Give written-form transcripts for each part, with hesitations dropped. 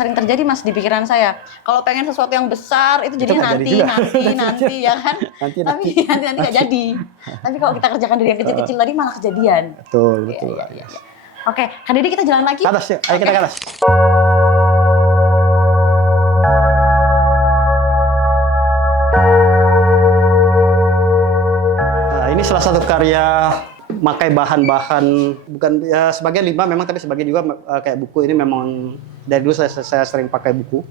sering terjadi Mas di pikiran saya. Kalau pengen sesuatu yang besar itu jadinya nanti ya kan. Tapi nanti nggak jadi. Tapi kalau kita kerjakan dari yang kecil-kecil tadi malah kejadian. Betul. Iya. Oke, Kak Dedi kita jalan lagi. Ke atas yuk, ayo kita ke atas. Nah, ini salah satu karya makai bahan-bahan bukan ya sebagian limbah memang, tapi sebagian juga kayak buku. Ini memang dari dulu saya sering pakai buku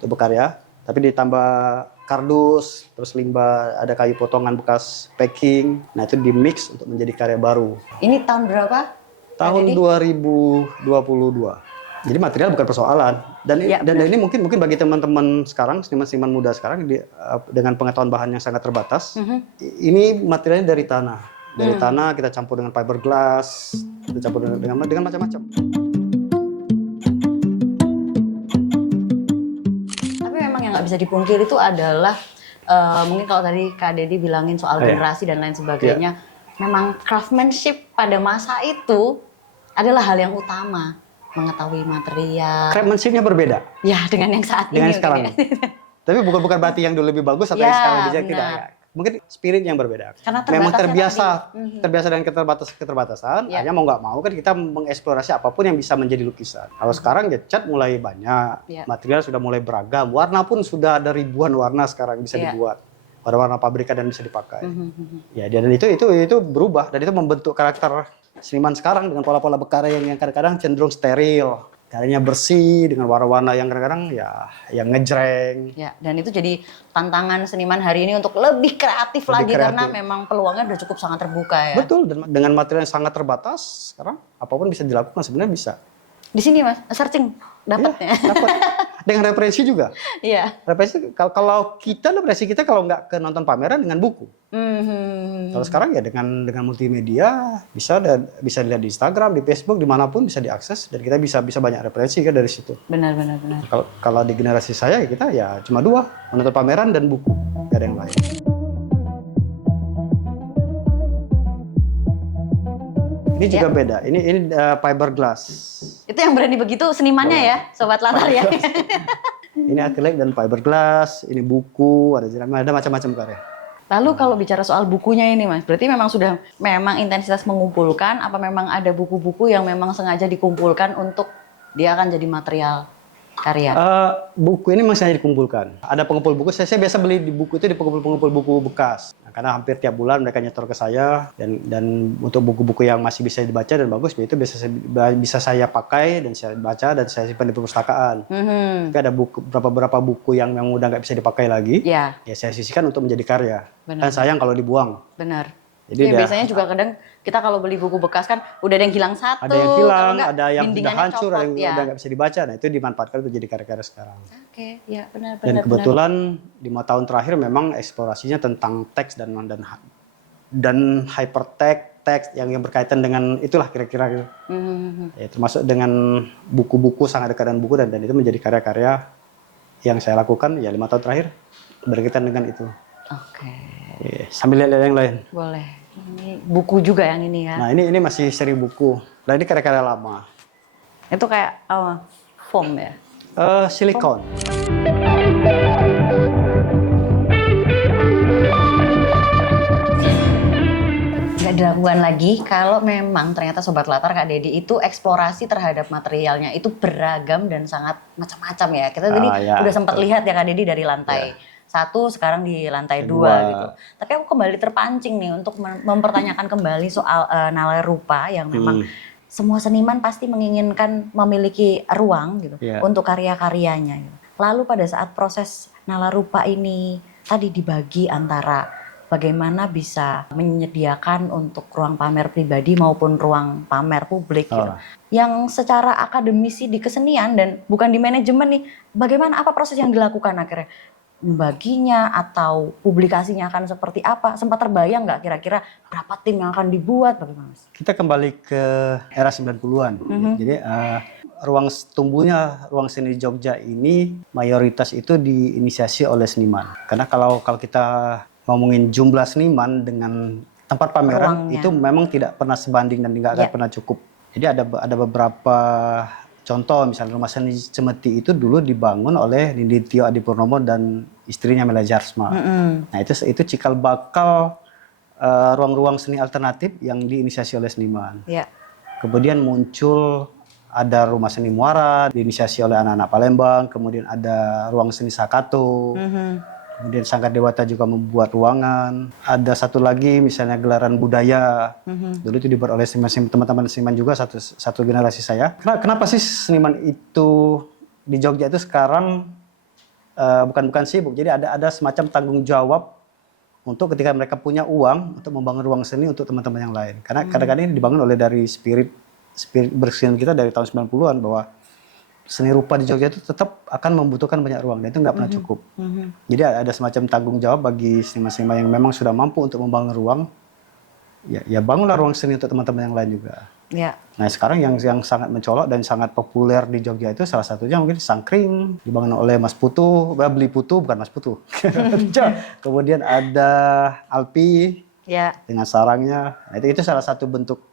untuk berkarya, tapi ditambah kardus, terus limbah, ada kayu potongan bekas packing. Nah itu di mix untuk menjadi karya baru. Ini tahun berapa? Tahun 2022. Jadi material bukan persoalan. Dan ini mungkin bagi teman-teman sekarang, seniman-seniman muda sekarang dengan pengetahuan bahan yang sangat terbatas, ini materialnya dari tanah. Dari tanah kita campur dengan fiberglass, kita campur dengan macam-macam. Tapi memang yang nggak bisa dipungkiri itu adalah mungkin kalau tadi Kak Dedi bilangin soal generasi dan lain sebagainya, memang craftsmanship pada masa itu adalah hal yang utama, mengetahui material. Craftsmanship-nya berbeda. Ya, dengan yang saat dengan ini. Sekarang. Tapi bukan berarti yang dulu lebih bagus atau yang sekarang lebih jelek, tidak. Ya. Mungkin spirit yang berbeda. Karena memang terbiasa dengan keterbatasan. Hanya mau nggak mau kan kita mengeksplorasi apapun yang bisa menjadi lukisan. Kalau sekarang ya cat mulai banyak, material sudah mulai beragam, warna pun sudah ada ribuan warna sekarang bisa dibuat. Pada warna pabrikan dan bisa dipakai. Ya, dan itu berubah dan itu membentuk karakter seniman sekarang dengan pola-pola berkarya yang kadang-kadang cenderung steril. Karyanya bersih dengan warna-warna yang kadang-kadang ya yang ngejreng. Ya, dan itu jadi tantangan seniman hari ini untuk lebih kreatif lagi karena memang peluangnya udah cukup sangat terbuka ya. Betul, dan dengan material yang sangat terbatas sekarang apapun bisa dilakukan, sebenarnya bisa. Di sini Mas, searching dapatnya. Ya, dapat. Dengan referensi juga. Iya. Referensi kalau referensi kita kalau nggak ke nonton pameran dengan buku. Kalau sekarang ya dengan multimedia bisa dilihat di Instagram, di Facebook, dimanapun bisa diakses dan kita bisa banyak referensi kan dari situ. Benar. Kalau di generasi saya kita ya cuma dua, menonton pameran dan buku, nggak ada yang lain. Ini juga beda. Ini fiberglass. Itu yang berani begitu senimannya ya, Sobat Latar ya. Ini akrilik dan fiberglass, ini buku, ada macam-macam karya. Lalu kalau bicara soal bukunya ini Mas, berarti memang intensitas mengumpulkan, apa memang ada buku-buku yang memang sengaja dikumpulkan untuk dia akan jadi material karya? Buku ini masih hanya dikumpulkan. Ada pengumpul buku, saya biasa beli di buku itu di pengumpul buku bekas. Nah, karena hampir tiap bulan mereka nyetor ke saya dan untuk buku-buku yang masih bisa dibaca dan bagus, itu bisa saya pakai dan saya baca dan saya simpan di perpustakaan. Tapi ada beberapa buku yang udah nggak bisa dipakai lagi, ya saya sisihkan untuk menjadi karya. Kan sayang kalau dibuang. Benar. Jadi biasanya juga kadang kita kalau beli buku bekas kan udah ada yang hilang satu, ada yang hilang, ada yang sudah hancur, copot, ada yang udah nggak bisa dibaca. Nah itu dimanfaatkan untuk jadi karya-karya sekarang. Oke, ya benar. Dan kebetulan 5 tahun terakhir memang eksplorasinya tentang teks dan hypertext, teks yang berkaitan dengan itulah kira-kira. Ya, termasuk dengan buku-buku, sangat dekat dengan buku dan itu menjadi karya-karya yang saya lakukan ya 5 tahun terakhir berkaitan dengan itu. Oke. Ya, sambil lihat yang lain. Boleh. Ini buku juga yang ini ya. Nah ini masih seri buku. Nah ini karya-karya lama. Itu kayak foam ya? Silikon. Nggak dilakukan lagi kalau memang ternyata Sobat Latar Kak Dedi itu eksplorasi terhadap materialnya itu beragam dan sangat macam-macam ya. Kita tadi udah sempat lihat ya Kak Dedi dari lantai 1 sekarang di lantai 2 gitu. Tapi aku kembali terpancing nih untuk mempertanyakan kembali soal nalar rupa yang memang semua seniman pasti menginginkan memiliki ruang gitu untuk karya-karyanya. Gitu. Lalu pada saat proses nalar rupa ini tadi dibagi antara bagaimana bisa menyediakan untuk ruang pamer pribadi maupun ruang pamer publik gitu. Yang secara akademisi di kesenian dan bukan di manajemen nih, bagaimana apa proses yang dilakukan akhirnya? Membaginya atau publikasinya akan seperti apa? Sempat terbayang nggak kira-kira berapa tim yang akan dibuat? Bagaimana Mas? Kita kembali ke era 90-an. Jadi ruang tumbuhnya ruang seni Jogja ini mayoritas itu diinisiasi oleh seniman. Karena kalau kita ngomongin jumlah seniman dengan tempat pameran itu memang tidak pernah sebanding dan nggak akan pernah cukup. Jadi ada beberapa Contoh misalnya Rumah Seni Cemeti itu dulu dibangun oleh Ninditio Adipurnomo dan istrinya Mela Jarsma. Nah itu cikal bakal ruang-ruang seni alternatif yang diinisiasi oleh seniman. Ya. Kemudian muncul ada Rumah Seni Muara diinisiasi oleh anak-anak Palembang. Kemudian ada Ruang Seni Sakato. Kemudian Sanggar Dewata juga membuat ruangan. Ada satu lagi misalnya Gelaran Budaya. Dulu itu dibuat oleh teman-teman seniman juga satu generasi saya. Kenapa sih seniman itu di Jogja itu sekarang bukan sibuk. Jadi ada semacam tanggung jawab untuk ketika mereka punya uang untuk membangun ruang seni untuk teman-teman yang lain. Karena kadang-kadang ini dibangun oleh dari spirit berseni kita dari tahun 90-an bahwa seni rupa di Jogja itu tetap akan membutuhkan banyak ruang dan itu nggak pernah cukup. Jadi ada semacam tanggung jawab bagi seniman-seniman yang memang sudah mampu untuk membangun ruang. Ya bangunlah ruang seni untuk teman-teman yang lain juga. Ya. Nah sekarang yang sangat mencolok dan sangat populer di Jogja itu salah satunya mungkin Sangkring dibangun oleh Mas Putu, Beli Putu bukan Mas Putu. Kemudian ada Alpi dengan sarangnya. Nah, itu salah satu bentuk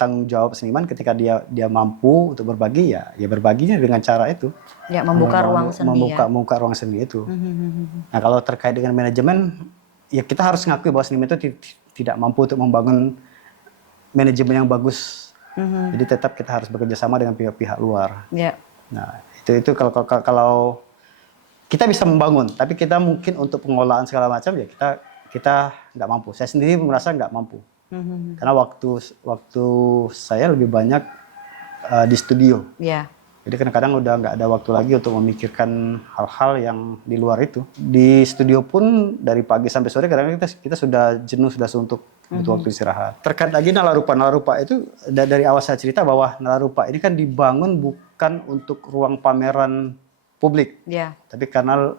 tanggung jawab seniman ketika dia mampu untuk berbagi ya berbaginya dengan cara itu. Ya membuka ruang seni. Membuka ruang seni itu. Nah kalau terkait dengan manajemen ya kita harus ngakui bahwa seniman itu tidak mampu untuk membangun manajemen yang bagus. Jadi tetap kita harus bekerja sama dengan pihak-pihak luar. Ya. Nah itu kalau kita bisa membangun, tapi kita mungkin untuk pengelolaan segala macam ya kita nggak mampu. Saya sendiri merasa nggak mampu. Karena waktu saya lebih banyak di studio. Yeah. Jadi kadang-kadang udah nggak ada waktu lagi untuk memikirkan hal-hal yang di luar itu. Di studio pun dari pagi sampai sore kadang-kadang kita sudah jenuh, sudah suntuk, butuh waktu istirahat. Terkait lagi Nalarupa itu dari awal saya cerita bahwa Nalarupa ini kan dibangun bukan untuk ruang pameran publik. Yeah. Tapi karena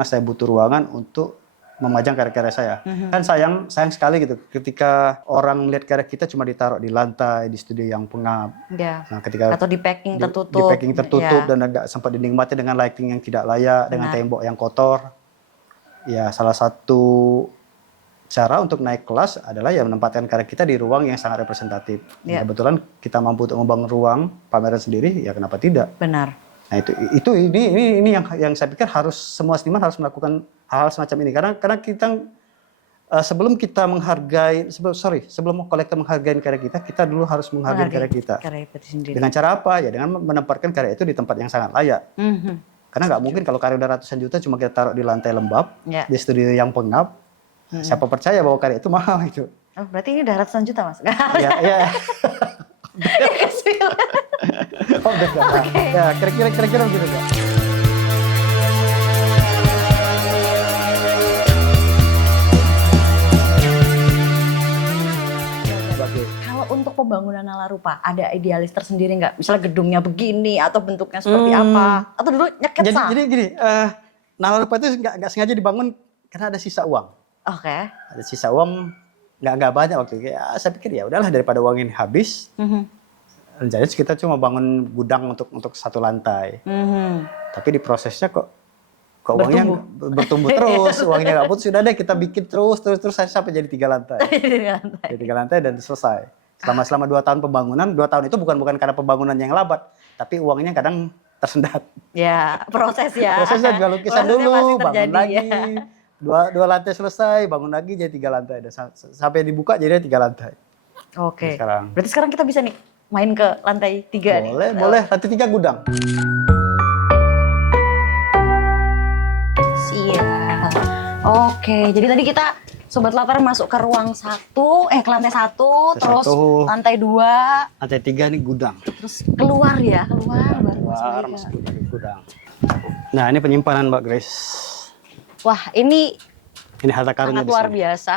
saya butuh ruangan untuk memajang karya-karya saya. Kan sayang sekali gitu ketika orang melihat karya kita cuma ditaruh di lantai di studio yang pengap. Yeah. Nah, atau di packing tertutup. Di packing tertutup dan agak sempat dinikmati dengan lighting yang tidak layak, dengan tembok yang kotor. Ya, salah satu cara untuk naik kelas adalah ya menempatkan karya kita di ruang yang sangat representatif. Yeah. Kebetulan kita mampu untuk membangun ruang pameran sendiri, ya kenapa tidak? Benar. Nah ini yang saya pikir semua seniman harus melakukan hal semacam ini karena kita sebelum kolektor menghargai karya kita dulu harus menghargai karya kita. Dengan cara apa? Ya dengan menempatkan karya itu di tempat yang sangat layak. Karena nggak mungkin kalau karya udah ratusan juta cuma kita taruh di lantai lembab di studio yang pengap. Siapa percaya bahwa karya itu mahal itu? Oh, berarti ini udah ratusan juta mas? Ya. Oh, okay. Ya, kira-kira begitu Kak. Kalau untuk pembangunan Nalarupa, ada idealis tersendiri nggak? Misalnya gedungnya begini atau bentuknya seperti apa? Atau dulu nyeket sah? Jadi gini, Nalarupa itu nggak sengaja dibangun karena ada sisa uang. Oke. Ada sisa uang nggak banyak waktu itu. Ya, saya pikir ya udahlah daripada uang ini habis. Jadi kita cuma bangun gudang untuk satu lantai. Tapi di prosesnya kok uangnya bertumbuh terus, uangnya nggak putus. Sudah deh kita bikin terus sampai jadi 3 lantai. Jadi 3 lantai dan selesai. Selama 2 tahun pembangunan, 2 tahun itu bukan karena pembangunan yang lambat, tapi uangnya kadang tersendat. Ya, proses ya. Prosesnya juga lukisan dulu, bangun lagi. Ya. 2 lantai selesai, bangun lagi jadi 3 lantai. Dan sampai dibuka jadi 3 lantai. Oke. Berarti sekarang kita bisa nih main ke lantai 3 nih. Boleh. Lantai 3 gudang. Siap. Oke, jadi tadi kita Sobat Latar masuk ke ruang ke lantai 1, terus lantai 2. Lantai 3 nih gudang. Terus keluar baru masuk lagi gudang. Nah, ini penyimpanan Mbak Grace. Wah, ini harta karunnya sangat luar biasa.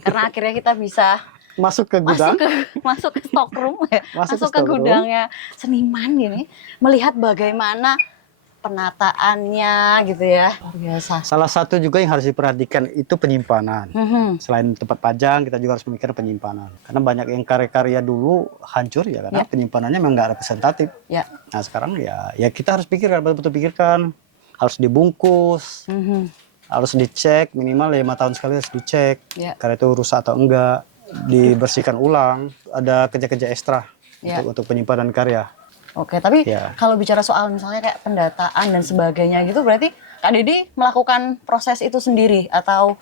Karena akhirnya kita bisa masuk ke gudang, masuk ke stockroom ya, masuk ke gudangnya seniman gini, melihat bagaimana penataannya gitu ya, luar biasa. Salah satu juga yang harus diperhatikan itu penyimpanan. Selain tempat pajang, kita juga harus memikirkan penyimpanan. Karena banyak yang karya-karya dulu hancur ya karena penyimpanannya memang nggak representatif. Ya. Nah sekarang ya kita harus pikirkan, betul-betul pikirkan, harus dibungkus, harus dicek minimal 5 tahun sekali harus dicek, karya itu rusak atau enggak. Dibersihkan ulang, ada kerja-kerja ekstra untuk penyimpanan karya. Oke, tapi kalau bicara soal misalnya kayak pendataan dan sebagainya gitu, berarti Kak Dedi melakukan proses itu sendiri atau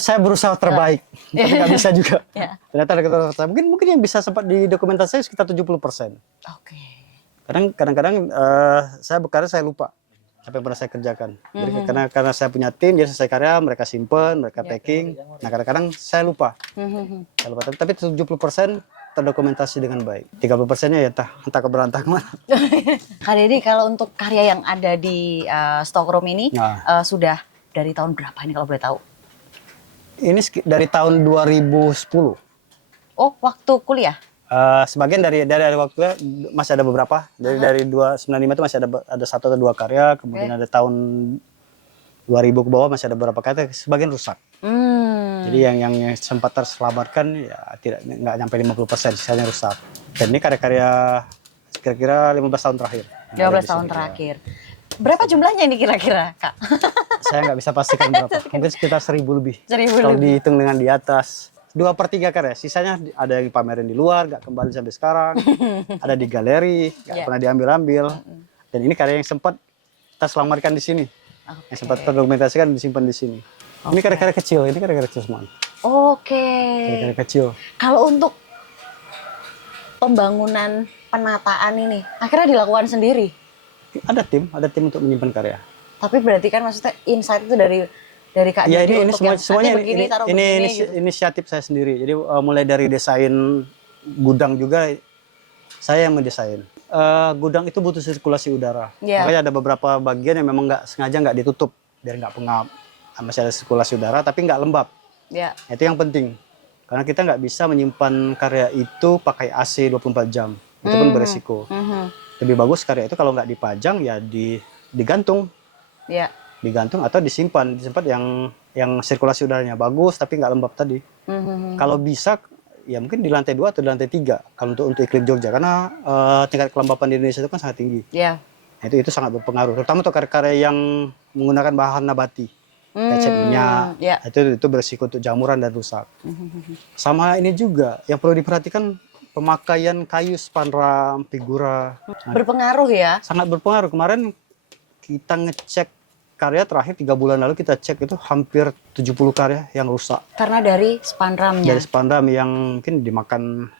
saya berusaha terbaik, tapi nggak bisa juga. Ternyata ada mungkin yang bisa sempat didokumentasi sekitar 70%. Oke. Kadang-kadang saya berkarya saya lupa apa yang pernah saya kerjakan. Jadi, karena saya punya tim, jadi selesai karya mereka simpen, mereka packing. Nah kadang-kadang saya lupa. Tapi 70% terdokumentasi dengan baik. 30%-nya ya entah keberantah kemana. Kak Dedi, kalau untuk karya yang ada di Stockroom ini sudah dari tahun berapa ini kalau boleh tahu? Ini dari tahun 2010. Oh, waktu kuliah? Sebagian dari waktunya masih ada beberapa. Dari 295 itu masih ada 1 atau 2 karya. Kemudian ada tahun 2000 ke bawah masih ada beberapa karya. Sebagian rusak. Jadi yang sempat terselamatkan ya nggak nyampe 50%, sisanya rusak. Dan ini karya-karya kira-kira 15 tahun terakhir. 15 tahun terakhir. Berapa jumlahnya ini kira-kira, Kak? Saya nggak bisa pastikan berapa. Mungkin sekitar 1000 lebih. 1000 kalau lebih. Dihitung dengan di atas. 2/3 karya. Sisanya ada yang pamerin di luar, nggak kembali sampai sekarang. Ada di galeri, nggak pernah diambil-ambil. Dan ini karya yang sempat terselamatkan di sini. Yang sempat terdokumentasikan disimpan di sini. Ini karya-karya kecil, semua. Oke. Karya-karya kecil. Kalau untuk pembangunan penataan ini, akhirnya dilakukan sendiri? Ada tim untuk menyimpan karya. Tapi berarti kan maksudnya insight itu dari Kak Dedi. Ya ini semuanya begini, gitu. Inisiatif saya sendiri. Jadi mulai dari desain gudang juga saya yang mendesain. Gudang itu butuh sirkulasi udara. Makanya ada beberapa bagian yang memang nggak ditutup biar nggak pengap. Masih ada sirkulasi udara tapi nggak lembab. Itu yang penting. Karena kita nggak bisa menyimpan karya itu pakai AC 24 jam. Itu pun beresiko. Lebih bagus karya itu kalau nggak dipajang ya digantung. Digantung atau disimpan yang sirkulasi udaranya bagus tapi nggak lembab tadi. Kalau bisa ya mungkin di lantai 2 atau di lantai 3 kalau untuk iklim Jogja karena tingkat kelembapan di Indonesia itu kan sangat tinggi. Itu sangat berpengaruh terutama untuk karya-karya yang menggunakan bahan nabati. Cat minyak, itu berisiko untuk jamuran dan rusak. Sama ini juga yang perlu diperhatikan pemakaian kayu spanram, figura. Berpengaruh ya? Sangat berpengaruh. Kemarin kita ngecek karya terakhir 3 bulan lalu kita cek itu hampir 70 karya yang rusak. Karena dari spanramnya? Dari spanram yang mungkin dimakan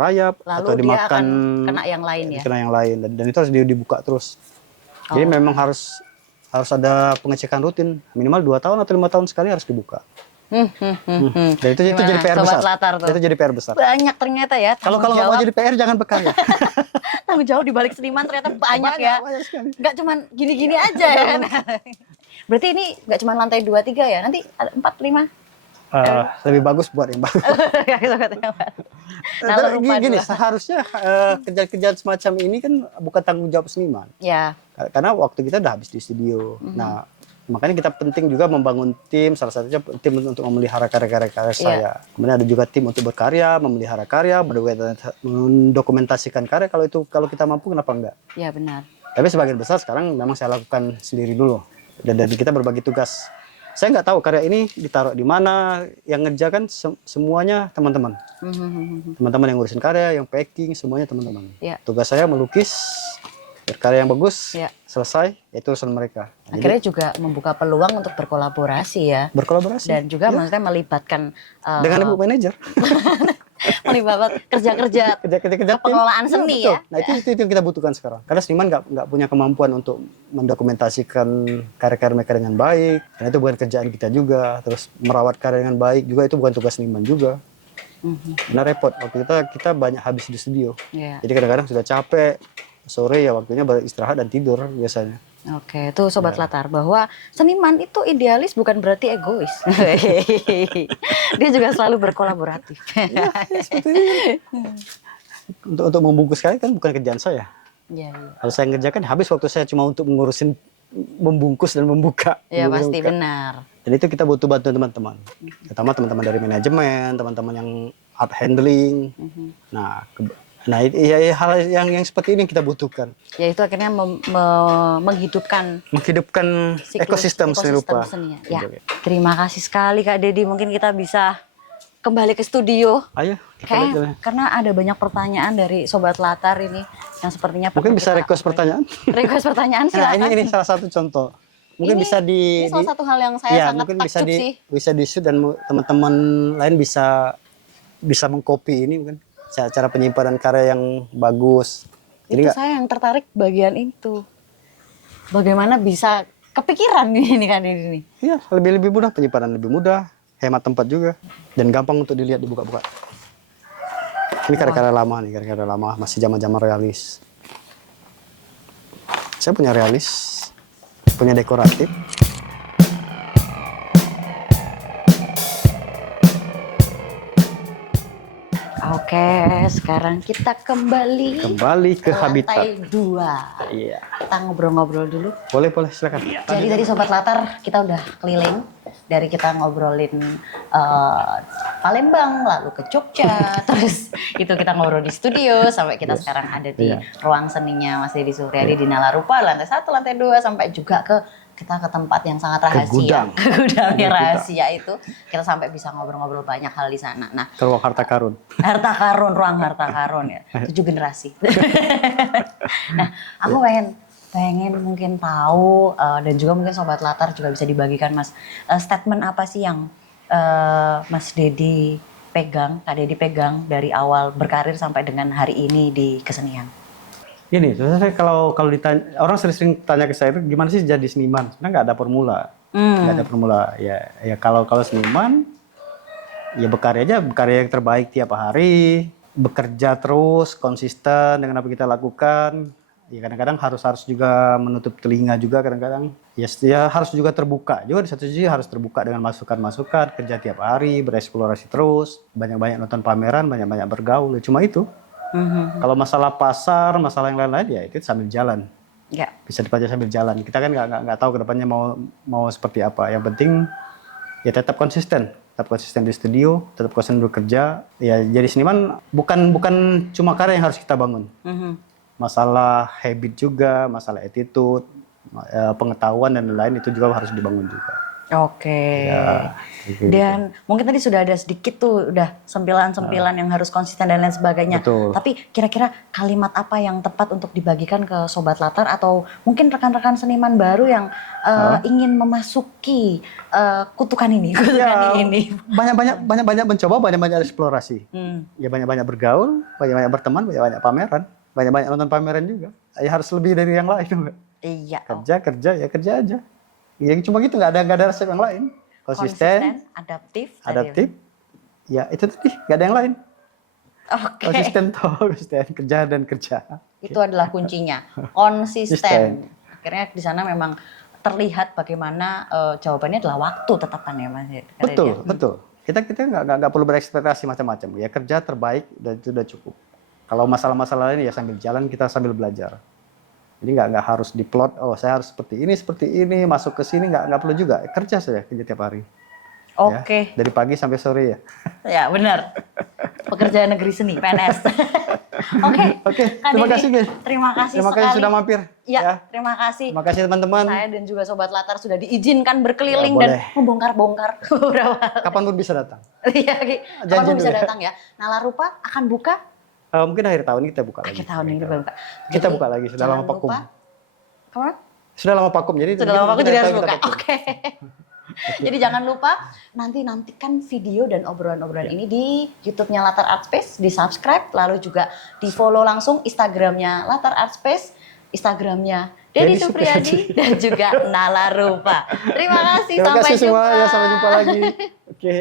rayap lalu atau dimakan kena yang lain ya? Kena yang lain dan itu harus dibuka terus. Jadi memang harus ada pengecekan rutin minimal 2 tahun atau 5 tahun sekali harus dibuka. Dan itu jadi PR besar. Itu jadi PR besar. Banyak ternyata ya. Kalau nggak mau jadi PR jangan berkarya. Tanggung jawab di balik seniman ternyata banyak ya. Nggak cuman gini-gini aja ya kan. Berarti ini nggak cuma lantai 2, 3 ya. Nanti ada 4, 5. Lebih bagus buat yang baru. Gini, seharusnya kerjaan-kerjaan semacam ini kan bukan tanggung jawab seniman. Karena waktu kita udah habis di studio. Nah, makanya kita penting juga membangun tim, salah satunya tim untuk memelihara karya-karya saya. Kemudian ada juga tim untuk berkarya, memelihara karya, mendokumentasikan karya. Kalau kita mampu kenapa enggak? Iya benar. Tapi sebagian besar sekarang memang saya lakukan sendiri dulu. Dan kita berbagi tugas. Saya nggak tahu karya ini ditaruh di mana, yang ngerjakan semuanya teman-teman. Teman-teman yang ngurusin karya, yang packing, semuanya teman-teman. Tugas saya melukis, berkarya yang bagus, selesai, itu urusan mereka. Akhirnya juga membuka peluang untuk berkolaborasi ya. Berkolaborasi. Dan juga maksudnya melibatkan dengan ibu manajer. Melibatkan kerja-kerja pengelolaan seni ya. Nah itu yang kita butuhkan sekarang. Karena seniman nggak punya kemampuan untuk mendokumentasikan karya-karya mereka dengan baik. Dan itu bukan kerjaan kita juga. Terus merawat karya dengan baik juga itu bukan tugas seniman juga. Karena repot. Waktu kita banyak habis di studio. Jadi kadang-kadang sudah capek. Sore ya waktunya beristirahat dan tidur biasanya. Oke, itu Sobat Latar, bahwa seniman itu idealis bukan berarti egois. Dia juga selalu berkolaboratif. Seperti ini. Untuk membungkus karya kan bukan kerjaan saya. Kalau saya ngerjakan habis waktu saya cuma untuk mengurusin membungkus dan membuka. Ya pasti benar. Dan itu kita butuh bantuan teman-teman. Terutama teman-teman dari manajemen, teman-teman yang art handling. Nah, hal yang seperti ini yang kita butuhkan. Yaitu akhirnya menghidupkan ekosistem seni rupa. Ya. Terima kasih sekali Kak Dedi. Mungkin kita bisa kembali ke studio. Ayo. Karena ada banyak pertanyaan dari Sobat Latar ini yang sepertinya mungkin bisa request pertanyaan. Request pertanyaan silakan. Nah, ini salah satu contoh. Mungkin ini salah satu hal yang saya sangat mungkin takjub sih. Bisa di-shoot dan teman-teman lain bisa mengcopy ini mungkin cara penyimpanan karya yang bagus. Jadi saya yang tertarik bagian itu. Bagaimana bisa kepikiran ini kan ini? Iya, lebih mudah, penyimpanan lebih mudah, hemat tempat juga, dan gampang untuk dilihat dibuka-buka. Ini karya-karya lama nih, karya-karya lama masih zaman-zaman realis. Saya punya realis, punya dekoratif. Oke, sekarang kita kembali ke habitat. Lantai 2. Iya. Kita ngobrol-ngobrol dulu. Boleh, silakan. Jadi dari Sobat Latar kita udah keliling. Dari kita ngobrolin Palembang, lalu ke Jogja, terus itu kita ngobrol di studio, sampai kita sekarang ada di ruang seninya Mas Deddy Supriyadi di Nalar Rupa, lantai 1, lantai 2, sampai juga kita ke tempat yang sangat rahasia, ke gudang yang rahasia itu, kita sampai bisa ngobrol-ngobrol banyak hal di sana. Nah, ke ruang harta karun. Ruang harta karun ya, 7 generasi. Nah, aku pengen mungkin tahu dan juga mungkin Sobat Latar juga bisa dibagikan Mas, statement apa sih yang Mas Deddy pegang, Kak Deddy pegang dari awal berkarir sampai dengan hari ini di kesenian? Gini, sebenarnya kalau ditanya, orang sering tanya ke saya itu gimana sih jadi seniman? Sebenarnya nggak ada formula, nggak ada formula. Ya kalau seniman, ya berkarya yang terbaik tiap hari, bekerja terus, konsisten dengan apa kita lakukan. Ya kadang-kadang harus juga menutup telinga juga kadang-kadang. Ya harus juga terbuka. Juga di satu sisi harus terbuka dengan masukan-masukan, kerja tiap hari, bereksplorasi terus, banyak-banyak nonton pameran, banyak-banyak bergaul. Cuma itu. Kalau masalah pasar, masalah yang lain-lain ya itu sambil jalan. Ya. Bisa dibaca sambil jalan. Kita kan nggak tahu kedepannya mau seperti apa. Yang penting ya tetap konsisten di studio, tetap konsisten bekerja. Ya jadi seniman bukan cuma karya yang harus kita bangun. Masalah habit juga, masalah attitude, pengetahuan dan lain-lain itu juga harus dibangun juga. Oke. Ya, dan mungkin tadi sudah ada sedikit tuh udah sempilan-sempilan yang harus konsisten dan lain sebagainya. Betul. Tapi kira-kira kalimat apa yang tepat untuk dibagikan ke Sobat Latar atau mungkin rekan-rekan seniman baru yang ingin memasuki kutukan ini? Banyak mencoba, banyak eksplorasi. Ya banyak bergaul, banyak berteman, banyak pameran. Banyak nonton pameran juga. Ya harus lebih dari yang lain juga. Iya. Kerja aja. Ya cuma gitu, nggak ada resep yang lain. Konsisten, adaptif. Ya itu tadi, nggak ada yang lain. Oke. Konsisten, kerja dan kerja. Itu adalah kuncinya. Konsisten. Akhirnya di sana memang terlihat bagaimana jawabannya adalah waktu tetapan ya Mas. Betul. Kita nggak perlu berekspektasi macam-macam. Ya kerja terbaik dan itu udah cukup. Kalau masalah-masalah lain ya sambil jalan kita sambil belajar. Jadi nggak harus diplot. Oh saya harus seperti ini masuk ke sini nggak perlu juga. Kerja tiap hari. Oke. Ya, dari pagi sampai sore ya. Ya benar. Pekerjaan negeri seni PNS. Oke. Terima kasih guys. Terima kasih sudah mampir. Ya. Terima kasih. Terima kasih teman-teman. Saya dan juga Sobat Latar sudah diizinkan berkeliling dan membongkar-bongkar beberapa. Kapanpun bisa datang. Iya. Kapanpun bisa datang ya. Nalar Rupa akan buka. Mungkin akhir tahun kita buka lagi. Akhir tahun ini buka. Kita buka lagi, sudah lama vakum. Kemana? Sudah lama vakum, jadi harus buka. Oke. Jadi jangan lupa nantikan video dan obrolan-obrolan ini di YouTube-nya Latar Art Space, di subscribe, lalu juga di follow langsung Instagram-nya Latar Art Space, Instagram-nya Deddy Supriyadi dan juga Nalar Rupa. Terima kasih, sampai jumpa. Terima kasih semua, sampai jumpa lagi. Oke.